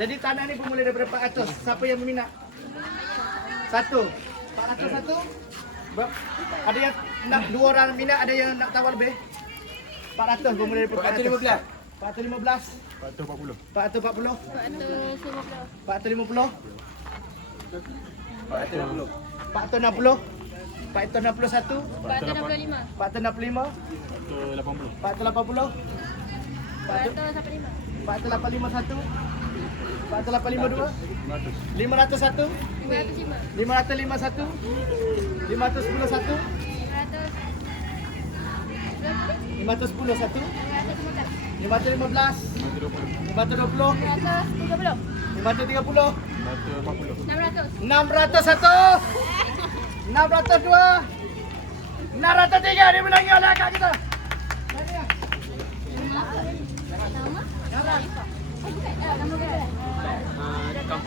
Jadi tanah ni bermula daripada 400. Siapa yang berminat? Satu. 400 satu. Ada yang nak 2 orang minat, ada yang nak tawar lebih. 400 bermula daripada 400. 415. 440. 440. 450. 460. 461. 465. 465. 480. 480. 485 1. 485 2. 501. 505 1. 510 1. 510 1. 515. 520. 530. 600 1. 602. 603 dimenangi oleh akak kita. Nama? Nama berapa?